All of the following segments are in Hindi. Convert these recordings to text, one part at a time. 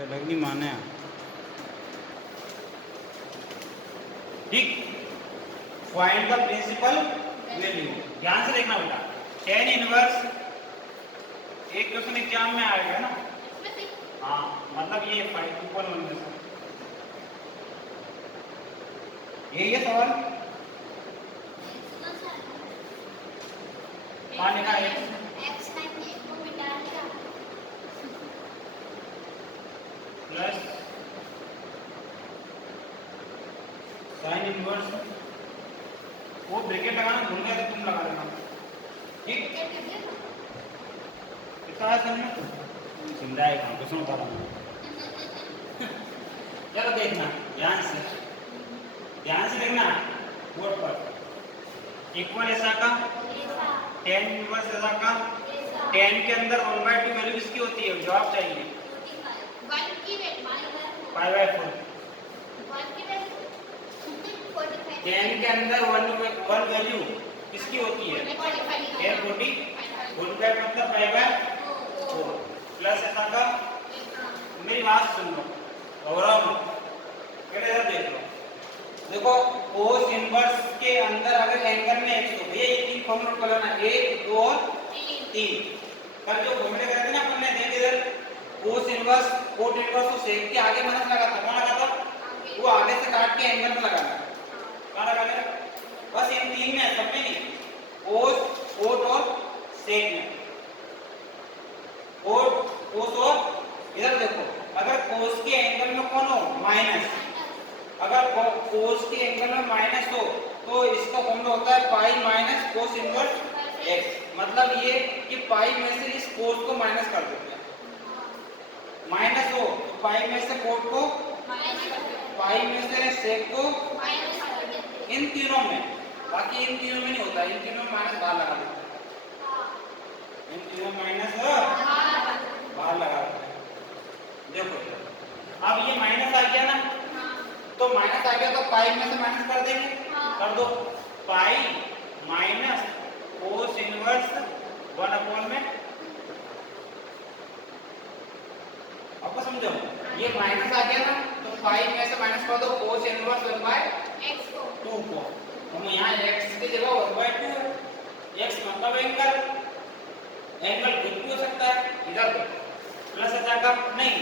ये अलग नहीं माने ठीक। फाइंड द प्रिंसिपल वैल्यू, ध्यान से देखना बेटा। टेन इनवर्स एक क्वेश्चन एग्जाम में आएगा ना। हाँ मतलब ये 5 में से यही है सवाल। हाँ लिखा है प्लस साइन इनवर्स, वो ब्रैकेट लगाना भूल गया तो तुम लगा देना ठीक। कितना है समझ समझा है काम क्वेश्चन बता रहा हूँ। चलो देखना ध्यान से देखना बोर्ड पर। इक्वल ऐसा का टेन इनवर्स ऐसा का, टेन के अंदर 1/2 वैल्यू किसकी होती है, जवाब चाहिए। 5/4 टेन के अंदर वन वैल्यू किसकी होती है, 45 मतलब 5/4 प्लस ऐसा का। मेरी बात सुन लो गौरव, पहले इधर देख लो। देखो कोस इनवर्स के अंदर अगर एंगल में x तो भैया ये तीन फॉर्मूला को लगाना, 1 2 और 3। कल जो फॉर्मूले करे थे ना अपन ने, देख इधर कोस इनवर्स कोट इनवर्स तो सेक के आगे माइनस लगा था, कौन लगा था, वो आगे से काट के एंगल में लगाना, कहां लगाना, बस इन तीन में सब में नहीं, कोस कोट और सेक में। कोट कोस और इधर देखो अगर कोस के एंगल में कौन हो माइनस, अगर कोस के एंगल में माइनस हो तो इसका फॉर्मूला होता है pi minus cos inverse x. मतलब ये कि पाई में से इस कोस को माइनस कर देते हैं, माइनस हो तो पाई में से कोट को, पाई में से सेक को, इन तीनों में, बाकी इन तीनों में नहीं होता, इन तीनों में माइनस बाहर लगा देते हैं, इन तीनों माइनस बाहर लगा देते हैं। देखो अब ये माइनस आ गया ना, तो माइनस आ गया तो पाई में से माइनस कर देंगे, कर दो पाई माइनस कोस इनवर्स 1 में। आपको समझो ये माइनस आ गया ना, तो पाई में से माइनस कर दो कोस इनवर्स 1/2 को, हम यहाँ x की जगह 1/2, x मतलब एंगल, एंगल कुछ भी हो सकता है, इधर प्लस आ जाएगा, नहीं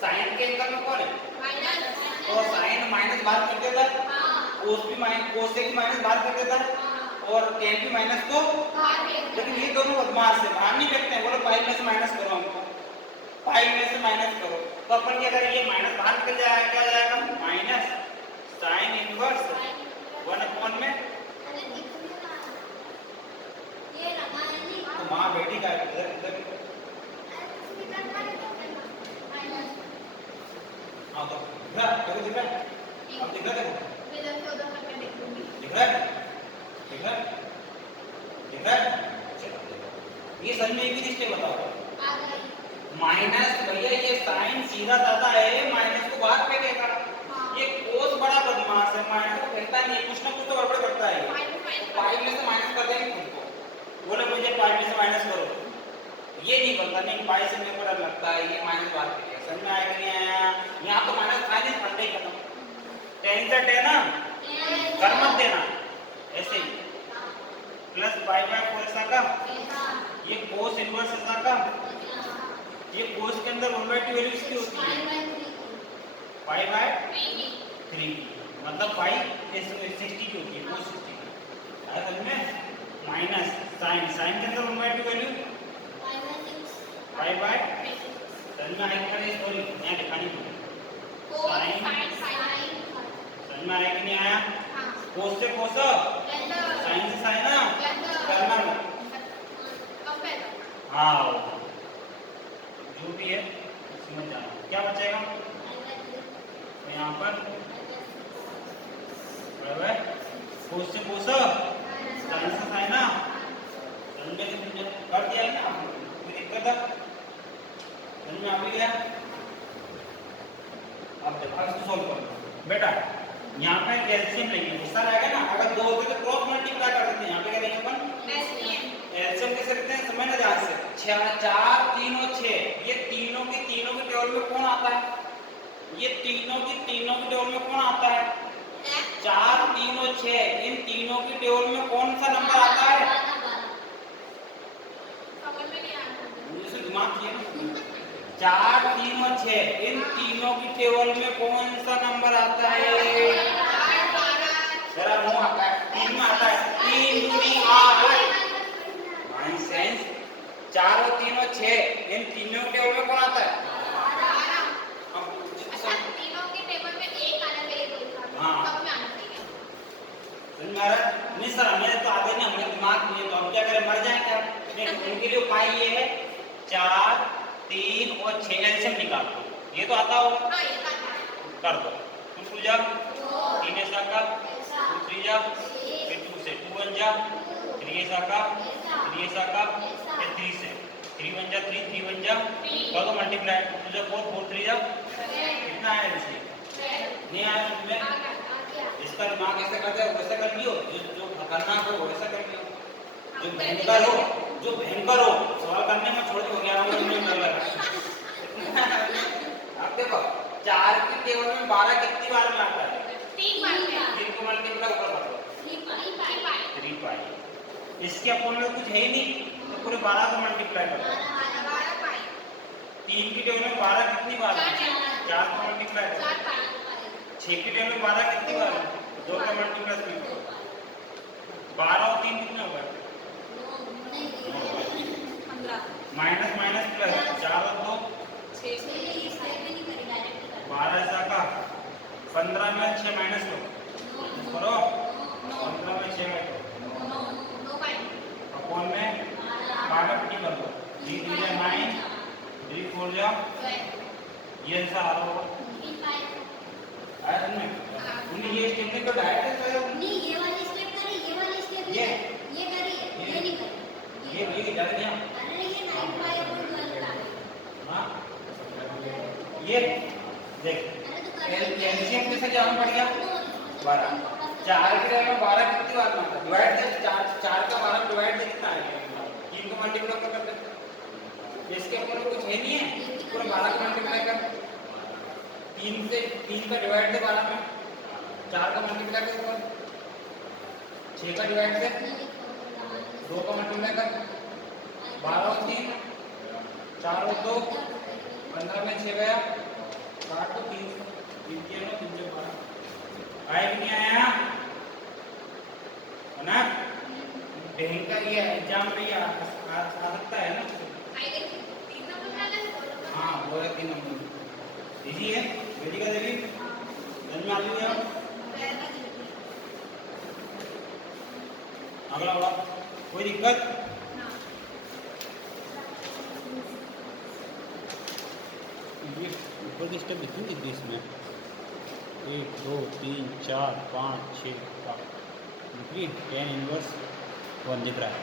साइन के एंगल में कौन है माइनस, तो साइन माइनस बाहर कर देता है, कोस भी माइनस, कोस से भी माइनस बाहर कर देता है, और टेन भी माइनस को बाहर, लेकिन ये दोनों बदमाश है, बाहर नहीं फेंकते हैं, बोलो पाई में से माइनस करो, हमको पाई में से माइनस करो, तो अपन क्या करें, ये माइनस बाहर निकल जाएगा, क्या हो जाएगा माइनस साइन इनवर्स 1 में, तो माँ बेटी का इधर इधर हाँ तो दिख रहा है, दिख रहा है, अब दिख रहा है, दिख रहा है, दिख रहा है, दिख रहा है, ये सच में एक ही स्टेप बताओ, माइनस भैया ये साइन सीधा जाता है, माइनस को बाहर फेंकेगा, ये कोस बड़ा बदमाश है, माइनस को फेंकता नहीं, कुछ ना कुछ तो गड़बड़ करता है, पाई में से माइनस कर देंगे खुद को, बोले मुझे पाई में से माइनस करो, ये नहीं करता, नहीं पाई से मेरे को डर लगता है, ये माइनस बाहर फेंकेगा, समझ में आया कि नहीं आया, यहाँ तो माइनस फाइनल फंडे ही खत्म, टेन से टेन ना कर मत देना, ऐसे ही प्लस 5/4 ऐसा का, ये कोस इनवर्स ऐसा का, ये कोस के अंदर 1/2 वैल्यू किसकी होती है 5/3, मतलब 5/60 की होती है, कोस 60 की, आया समझ में, माइनस साइन के अंदर 1/2 वैल्यू 5/3, समझ में आया कि नहीं, सॉरी यहाँ लिखानी पड़ेगी, समझ में आया कि नहीं आया, कोस से कोस, साइन से साइन करना है, हाँ जो भी है समझ जाना, क्या बचेगा तो यहाँ पर कोस से कोस, साइन से साइन, कर दिया है ना, कोई दिक्कत है, समझ में आ गया। अब देखो इसको सॉल्व करो बेटा, यहाँ पे एलसीएम लेंगे, गुस्सा रहेगा ना, अगर दो होते तो क्रॉस मल्टीप्लाई कर देते हैं, यहाँ पे क्या देंगे अपन एलसीएम कैसे करते हैं, समझ ना ध्यान से, 4 3 और 6, ये तीनों की टेबल टेबल में कौन आता है? ये तीनों की टेबल में कौन आता है? 4 3 और 6, इन तीनों की टेबल में कौन सा नंबर आता है? मुझे दिमाग चाहिए। 4 3 और 6, इन तीनों की टेबल में कौन सा नंबर आता है? जरा वो आता है, 3 में आता है, 3 दूनी 8। My sense. 4 और 3 और 6, इन तीनों के टेबल में कौन आता है? तीनों के टेबल में एक आना चाहिए, हाँ। सब में आना चाहिए। समझ में आ रहा है? नहीं सर, हमें तो आगे नहीं, हमें दिमाग नहीं है, तो हम क्या करें, मर जाएं क्या? नहीं, उनके लिए उपाय ये है 4 3 और 6 एलसीएम निकाल दो। ये तो आता होगा। हाँ, ये आता है। कर दो। 2 2 जा 3 ऐसा का 2 3 जा, फिर 2 से 2 1 जा, 3 ऐसा का 3 ऐसा का, फिर 3 से 3 1 जा 3 3 1 जा, कर दो मल्टीप्लाई। 2 जा 4 4 3 जा, कितना है एलसीएम? नहीं आया इसमें। इसका दिमाग ऐसे करते हो, वैसा कर लियो, जो खतरनाक हो वैसा कर लियो, जो भयंकर हो सवाल करने में छोड़ दो, 11 मिनट में लगा। अब देखो 4 की टेबल में 12 कितनी बार में आता है? 3 बार में। 3 को मल्टीप्लाई ऊपर कर दो, 3 पाई। इसके अपोन में कुछ है ही नहीं, तो पूरे 12 को मल्टीप्लाई कर दो। 3 की टेबल में 12 कितनी बार में? 4 को मल्टीप्लाई कर दो। 6 की टेबल में 12 कितनी बार में? 2 का मल्टीप्लाई 3 करो। 12 और 3 कितने हो गए? माइनस माइनस प्लस, 4 और 2 12 ऐसा का 15 में 6 माइनस करो, 15 में 6 अपोन में 12 पट्टी कर दो। 3 3 जा 9, 3 4 जा, ये ऐसा आ रहा होगा। आया तुमने? तुमने ये स्टेप नहीं तो डायरेक्ट है, नहीं, ये वाली स्टेप करी, ये वाली स्टेप ये करी है, ये नहीं करी। ये डाल दिया। अरे ये 9/12 का। हाँ, ये देख एलसीएम कैसे जाना पड़ गया? 12। 4 की टेबल में 12 कितनी बार में आता है? डिवाइड दे, 4 का 12 डिवाइड दे कितना आएगा? 3 को मल्टीप्लाई कर दे। इसके ऊपर कुछ है नहीं है, पूरा 12 को मल्टीप्लाई कर। 3 से 3 का डिवाइड दे 12 में, 4 का मल्टीप्लाई कर ऊपर, 6 का डिवाइड दे 2 का मल्टीप्लाई कर, 12 और 3 4 और 2 15 में 6 गया, 60 तो 3 3 के ना 3 से 12 आया कि नहीं आया? है ना? भयंकर ये एग्जाम में ये आ सकता है ना? हाँ, वो है 3 नंबर। इजी है, रेडी कर देगी, समझ में आ गई है? अगला वाला कोई दिक्कत? ऊपर की स्टेप कितनी दिख रही इसमें? 1 2 3 4 5 6 7 दिख रही? 10 इनवर्स 1 दिख रहा है।